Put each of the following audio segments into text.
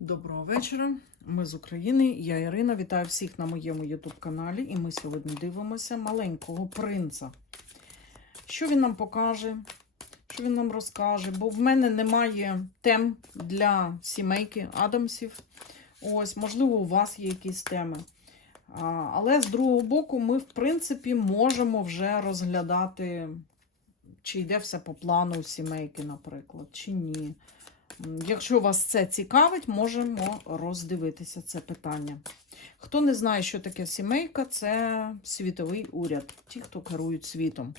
Доброго вечора. Ми з України. Я Ірина. Вітаю всіх на моєму YouTube каналі. І ми сьогодні дивимося маленького принца. Що він нам покаже? Що він нам розкаже? Бо в мене немає тем для сімейки Адамсів. Ось, можливо, у вас є якісь теми. Але з другого боку, ми, в принципі, можемо вже розглядати, чи йде все по плану сімейки, наприклад, чи ні. Якщо вас це цікавить, можемо роздивитися це питання. Хто не знає, що таке сімейка, це світовий уряд, ті, хто керують світом.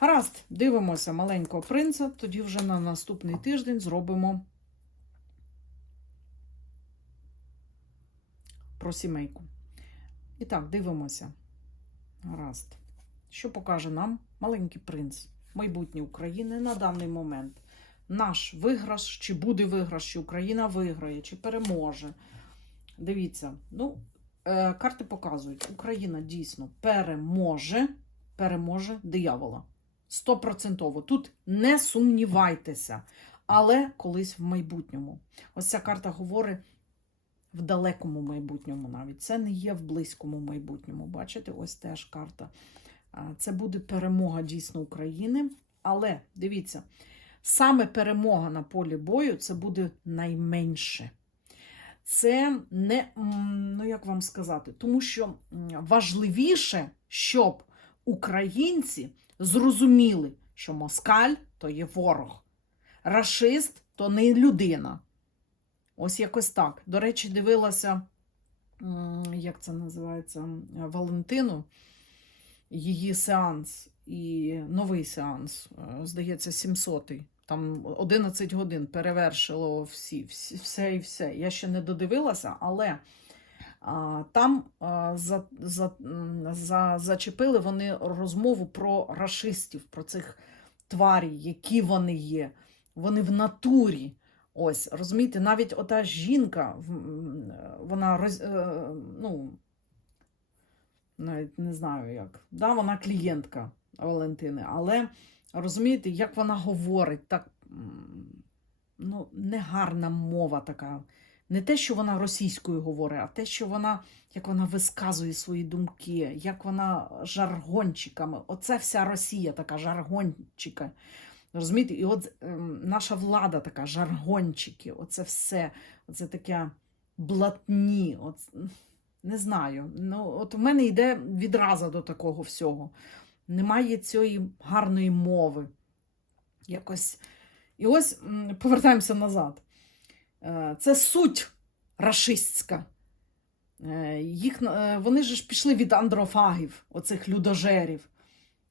Гаразд, дивимося маленького принца, тоді вже на наступний тиждень зробимо про сімейку. І так, дивимося. Гаразд. Що покаже нам маленький принц, майбутнє України на даний момент? Наш виграш, чи буде виграш, чи Україна виграє, чи переможе. Дивіться, ну, е, карти показують, Україна дійсно переможе, переможе диявола. Стопроцентово. Тут не сумнівайтеся, але колись в майбутньому. Ось ця карта говорить в далекому майбутньому навіть. Це не є в близькому майбутньому. Бачите, ось теж карта. Це буде перемога дійсно України. Але дивіться, саме перемога на полі бою це буде найменше. Це не, ну як вам сказати, тому що важливіше, щоб українці зрозуміли, що москаль то є ворог, рашист то не людина. Ось якось так. До речі, дивилася, як це називається, Валентину, її сеанс і новий сеанс, е, здається, 700-й. Там 11 годин перевершило всі, всі, все і все. Я ще не додивилася, але а, там а, за, за, за, зачепили вони розмову про рашистів, про цих тварій, які вони є. Вони в натурі. Ось, розумієте, навіть ота жінка, вона роз, е, ну, навіть не знаю як. Да, вона клієнтка Валентини, але розумієте, як вона говорить, так ну, негарна мова така. Не те, що вона російською говорить, а те, що вона, як вона висказує свої думки, як вона жаргончиками. Оце вся Росія така жаргончика. Розумієте? І от ем, наша влада така, жаргончики, оце все, оце таке блатні. От, не знаю. Ну, от у мене йде відразу до такого всього. Немає цієї гарної мови. Якось. І ось повертаємося назад. Е, Це суть рашистська. Е, Їх, е, вони ж пішли від андрофагів, оцих людожерів.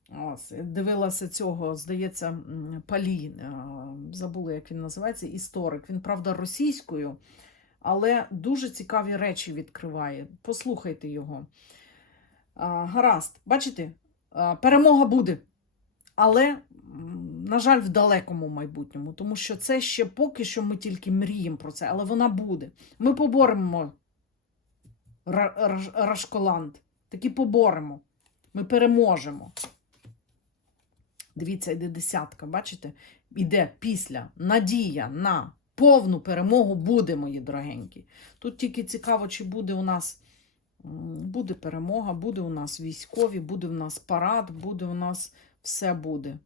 Ось, дивилася цього, здається, Палі, забула, як він називається, історик. Він, правда, російською, але дуже цікаві речі відкриває. Послухайте його. Гаразд, бачите, перемога буде. Але, на жаль, в далекому майбутньому, тому що це ще поки що ми тільки мріємо про це, але вона буде. Ми поборемо Рашколанд. Таки поборемо. Ми переможемо. Дивіться, йде десятка, бачите? Іде після надія на повну перемогу буде, мої дорогенькі. Тут тільки цікаво, чи буде у нас буде перемога, буде у нас військові, буде у нас парад, буде у нас все буде.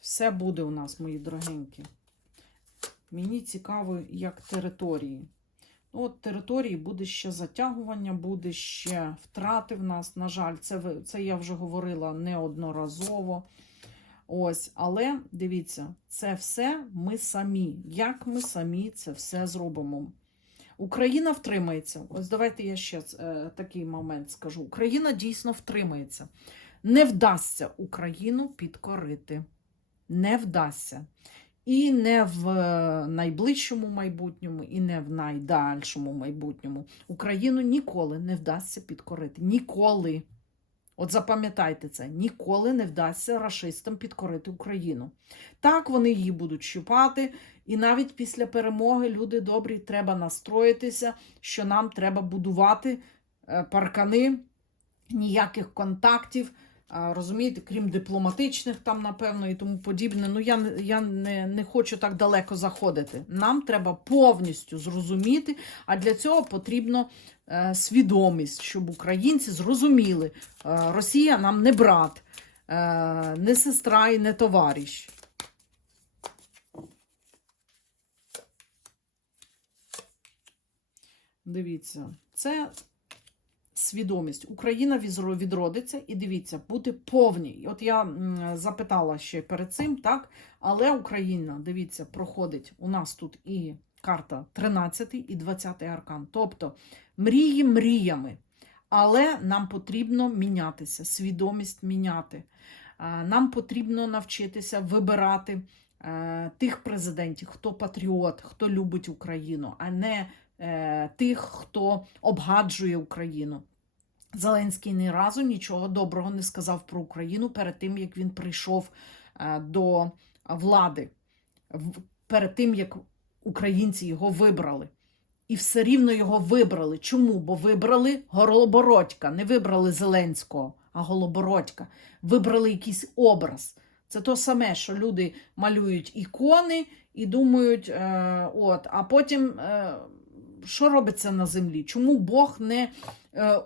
Все буде у нас, мої дорогенькі. Мені цікаво, як території. Ну, от території буде ще затягування, буде ще втрати в нас. На жаль, це, це я вже говорила неодноразово. Ось, але дивіться, це все ми самі. Як ми самі це все зробимо? Україна втримається. Ось давайте я ще е, такий момент скажу. Україна дійсно втримається. Не вдасться Україну підкорити. Не вдасться. І не в е, найближчому майбутньому, і не в найдальшому майбутньому. Україну ніколи не вдасться підкорити. Ніколи. От запам'ятайте це, ніколи не вдасться рашистам підкорити Україну. Так, вони її будуть щупати, і навіть після перемоги, люди добрі, треба настроїтися, що нам треба будувати е, паркани, ніяких контактів, Розумієте, крім дипломатичних там, напевно, і тому подібне. Ну, я, я не, не хочу так далеко заходити. Нам треба повністю зрозуміти, а для цього потрібно е, свідомість, щоб українці зрозуміли, е, Росія нам не брат, е, не сестра і не товариш. Дивіться, це свідомість. Україна відродиться і дивіться, бути повній. От я запитала ще перед цим, так? Але Україна, дивіться, проходить у нас тут і карта 13 і 20 аркан. Тобто мрії мріями. Але нам потрібно мінятися, свідомість міняти. Нам потрібно навчитися вибирати е, тих президентів, хто патріот, хто любить Україну, а не е, тих, хто обгаджує Україну. Зеленський ні разу нічого доброго не сказав про Україну перед тим, як він прийшов е, до влади, перед тим, як українці його вибрали. І все рівно його вибрали. Чому? Бо вибрали Голобородька, не вибрали Зеленського, а Голобородька. Вибрали якийсь образ. Це то саме, що люди малюють ікони і думають, е, от, а потім е, що робиться на землі? Чому Бог не. Е,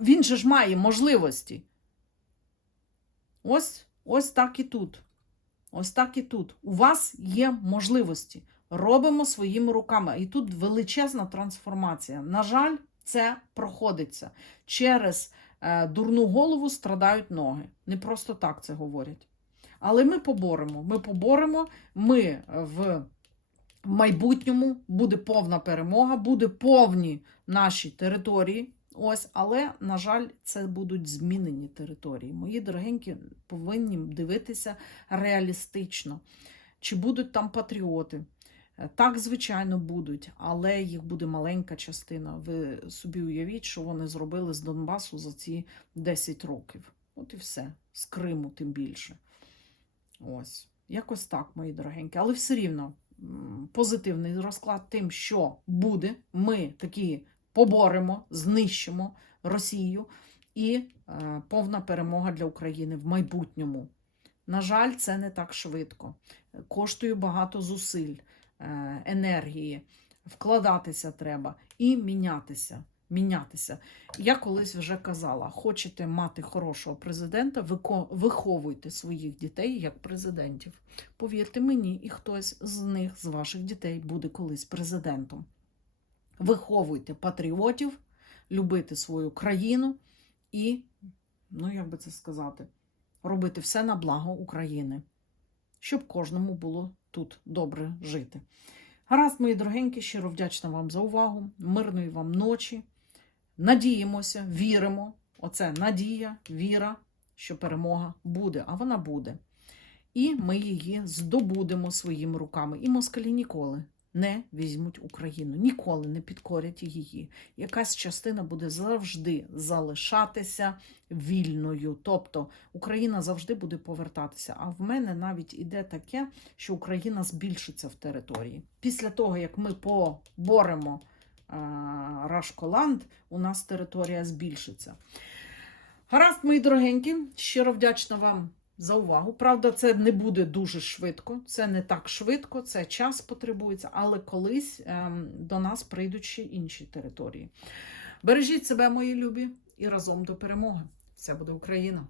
він же ж має можливості. Ось, ось так і тут. Ось так і тут. У вас є можливості. Робимо своїми руками. І тут величезна трансформація. На жаль, це проходиться. Через е, дурну голову страдають ноги. Не просто так це говорять. Але ми поборемо. Ми поборемо. Ми в майбутньому буде повна перемога, буде повні наші території. Ось, але, на жаль, це будуть змінені території. Мої дорогенькі повинні дивитися реалістично. Чи будуть там патріоти? Е, Так, звичайно, будуть, але їх буде маленька частина. Ви собі уявіть, що вони зробили з Донбасу за ці 10 років. От і все. З Криму тим більше. Ось. Якось так, мої дорогенькі. Але все рівно позитивний розклад тим, що буде. Ми такі поборемо, знищимо Росію і е, повна перемога для України в майбутньому. На жаль, це не так швидко. Коштує багато зусиль, е, енергії. Вкладатися треба і мінятися. Мінятися. Я колись вже казала: хочете мати хорошого президента, виховуйте своїх дітей як президентів. Повірте мені, і хтось з них, з ваших дітей, буде колись президентом. Виховуйте патріотів, любити свою країну і, ну як би це сказати, робити все на благо України, щоб кожному було тут добре жити. Гаразд, мої дорогенькі, щиро вдячна вам за увагу. Мирної вам ночі. Надіємося, віримо. Оце надія, віра, що перемога буде, а вона буде. І ми її здобудемо своїми руками. І москалі ніколи не візьмуть Україну, ніколи не підкорять її. Якась частина буде завжди залишатися вільною. Тобто Україна завжди буде повертатися. А в мене навіть іде таке, що Україна збільшиться в території. Після того, як ми поборемо Рашколанд, у нас територія збільшиться. Гаразд, мої дорогенькі, щиро вдячна вам за увагу. Правда, це не буде дуже швидко, це не так швидко, це час потребується, але колись ем, до нас прийдуть ще інші території. Бережіть себе, мої любі, і разом до перемоги. Все буде Україна!